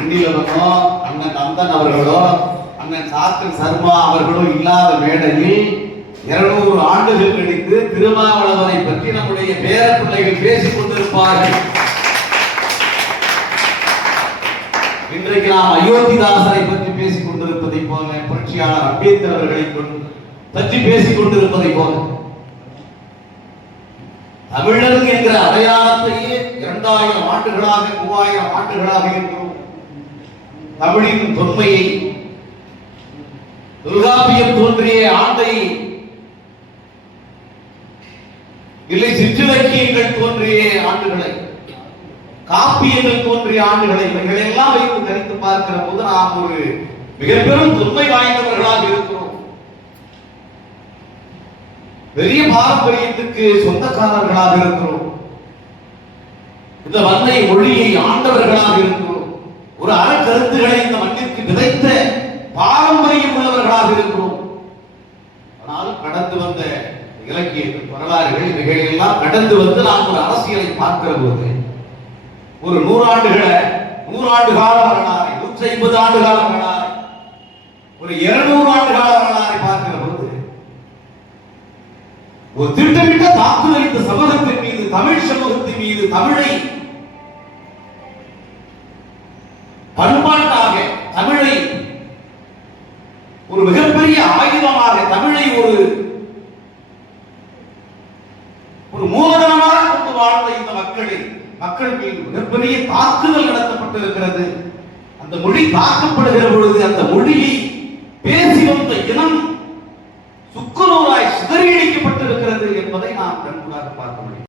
இன்னிலவனோ அண்ணன் நந்தன் அவர்களோ அண்ணன் சாத்தன் சர்மா அவர்களோ இல்லாத மேடையில் 200 ஆண்டுகள் கழித்து திருமாவளவனை பற்றி நம்முடைய பேர பிள்ளைகள் பேசிக் கொண்டிருப்பார்கள். இன்றைக்கு நாம் அயோத்திதாசரை பற்றி பேசிக் கொண்டிருப்பதை போல, புரட்சியாளர் அம்பேத்கர் அவர்களை பற்றி பேசிக் கொண்டிருப்பதை போல, தமிழர் என்கிற அடையாளத்தையே 2000 ஆண்டுகளாக 3000 ஆண்டுகளாக இருக்கிறோம். தமிழின் தொன்மையை, தொல்காப்பியம் தோன்றிய ஆண்டை, இல்லை சிற்றிலக்கியங்கள் தோன்றிய ஆண்டுகளை, காப்பியங்கள் தோன்றிய ஆண்டுகளை, இவைகளை எல்லாம் வைத்து கணித்து பார்க்கிற போது நாம் ஒரு மிக பெரும் தொன்மை வாய்ந்தவர்களாக இருக்கிறோம். பெரிய பாரம்பரியத்துக்கு சொந்தக்காரர்களாக இருக்கிறோம். இந்த மண்ணை மொழியை ஆண்டவர்களாக இருக்கிறோம். ஒரு அறக்கருத்துக்களை இந்த மண்ணிற்கு விதைத்த பாரம்பரியம் உள்ளவர்களாக இருக்கிறோம். ஆனால் கடந்து வந்த இலக்கிய வரலாறுகள் இவைகளை எல்லாம் கடந்து வந்து நாம் ஒரு அரசியலை பார்க்கிற போது ஒரு 100 ஆண்டு கால வரலாறு, 150 ஆண்டு கால வரலாறு, ஒரு 200 ஆண்டு கால வரலாறை பார்க்கிற போது ஒரு திட்டமிட்ட தாக்குதல் இந்த சமூகத்தின் மீது, தமிழ் சமூகத்தின் மீது, தமிழை பண்பாட்டாக, தமிழை ஒரு மிகப்பெரிய ஆயுதமாக, தமிழை ஒரு மூலதனமாக கொண்டு வாழ்ந்த இந்த மக்கள் மீது மிகப்பெரிய தாக்குதல் நடத்தப்பட்டிருக்கிறது. அந்த மொழி தாக்கப்படுகிற பொழுது அந்த மொழியை பேசி வந்த இனம் சுக்குநூறாய் சிதறியடிக்கப்பட்டிருக்கிறது என்பதை நாம் கண்கூடாக பார்க்க முடியும்.